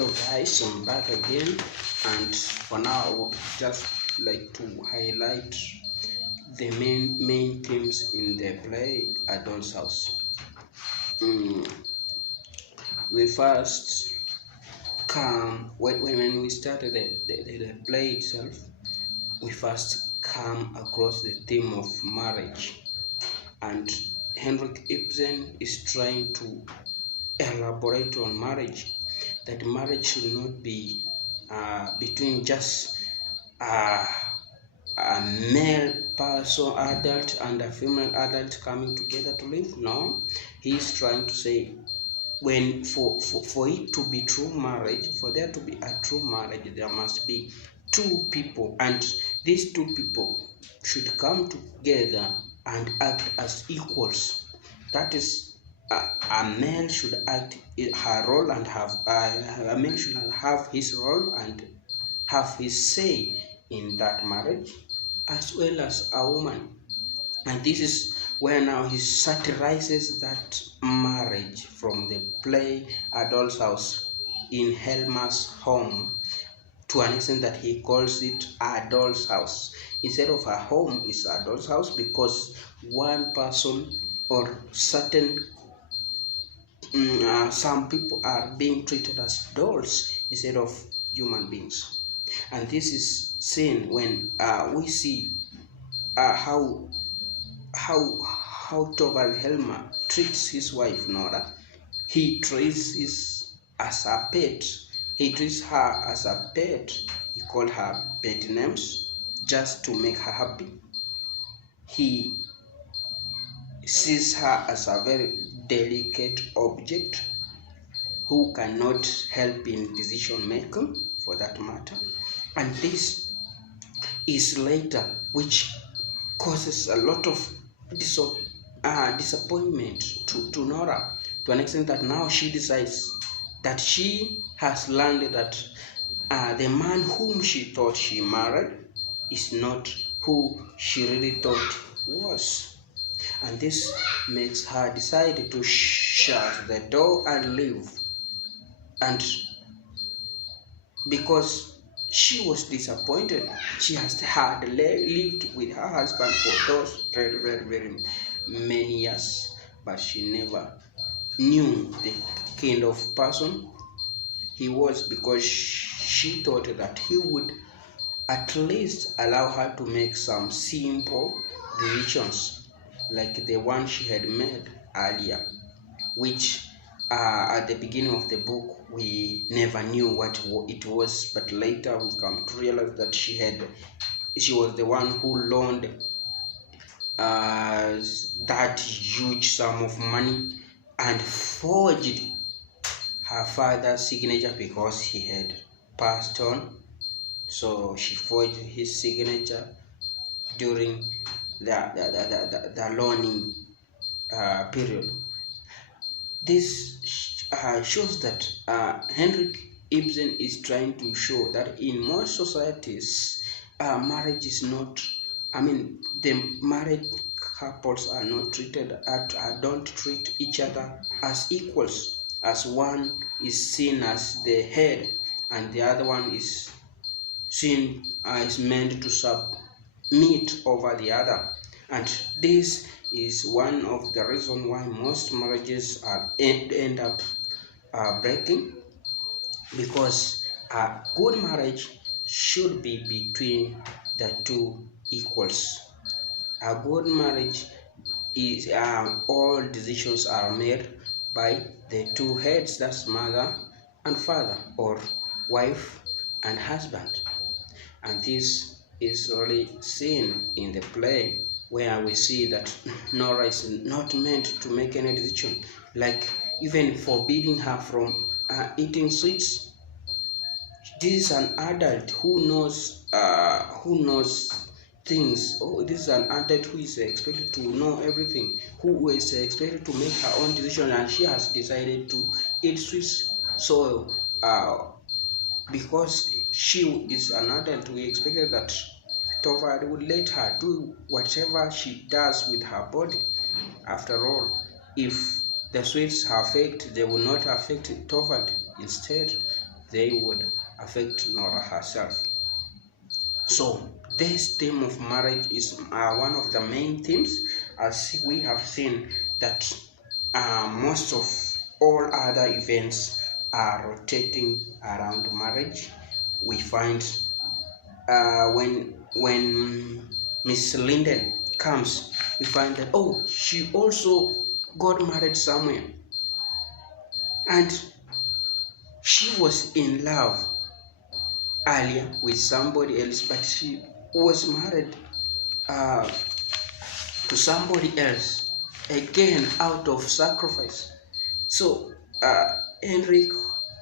Hello guys, I'm back again, and for now I would just like to highlight the main themes in the play A Doll's House. We first come when we started the play itself. We first come across the theme of marriage, and Henrik Ibsen is trying to elaborate on marriage, that marriage should not be between just a male person, adult, and a female adult coming together to live. No, he's trying to say, when for it to be true marriage, for there to be a true marriage, there must be two people, and these two people should come together and act as equals. That is, a male should act her role and have a male should have his role and have his say in that marriage, as well as a woman. And this is where now he satirizes that marriage from the play A Doll's House in Helma's home, to an extent that he calls it A Doll's House. Instead of a home, it's A Doll's House, because one person or certain some people are being treated as dolls instead of human beings. And this is seen when we see how Torvald Helmer treats his wife Nora. He treats as a pet. He treats her as a pet. He called her pet names just to make her happy. He sees her as a very delicate object who cannot help in decision making, for that matter. And this is later which causes a lot of disappointment to Nora, to an extent that now she decides that she has learned that the man whom she thought she married is not who she really thought was. And this makes her decide to shut the door and leave. And because she was disappointed, she had lived with her husband for those very many years, but she never knew the kind of person he was, because she thought that he would at least allow her to make some simple decisions like the one she had made earlier, which at the beginning of the book we never knew what it was, but later we come to realize that she was the one who loaned that huge sum of money and forged her father's signature, because he had passed on. So she forged his signature during the loaning period. This shows that Henrik Ibsen is trying to show that in most societies, marriage is not, the married couples are not treated don't treat each other as equals, as one is seen as the head and the other one is seen as meant to submit over the other. And this is one of the reasons why most marriages end up breaking, because a good marriage should be between the two equals. A good marriage is all decisions are made by the two heads, that's mother and father, or wife and husband. And this is really seen in the play, where we see that Nora is not meant to make any decision, like even forbidding her from eating sweets. This is an adult who knows things. Oh, this is an adult who is expected to know everything, who is expected to make her own decision, and she has decided to eat sweets. So because she is an adult, we expected that Torvald would let her do whatever she does with her body. After all, if the sweets affect, they will not affect Torvald. Instead, they would affect Nora herself. So this theme of marriage is one of the main themes, as we have seen that most of all other events are rotating around marriage. We find when Miss Linden comes, we find that she also got married somewhere, and she was in love earlier with somebody else, but she was married to somebody else again out of sacrifice. So Henrik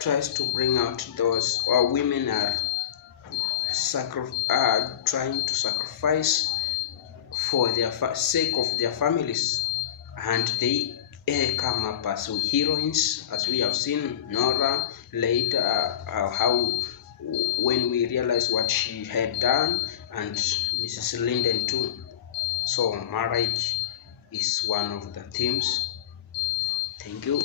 tries to bring out those women are trying to sacrifice for their sake of their families, and they come up as heroines, as we have seen Nora later, how when we realize what she had done, and Mrs. Linden too. So marriage is one of the themes. Thank you.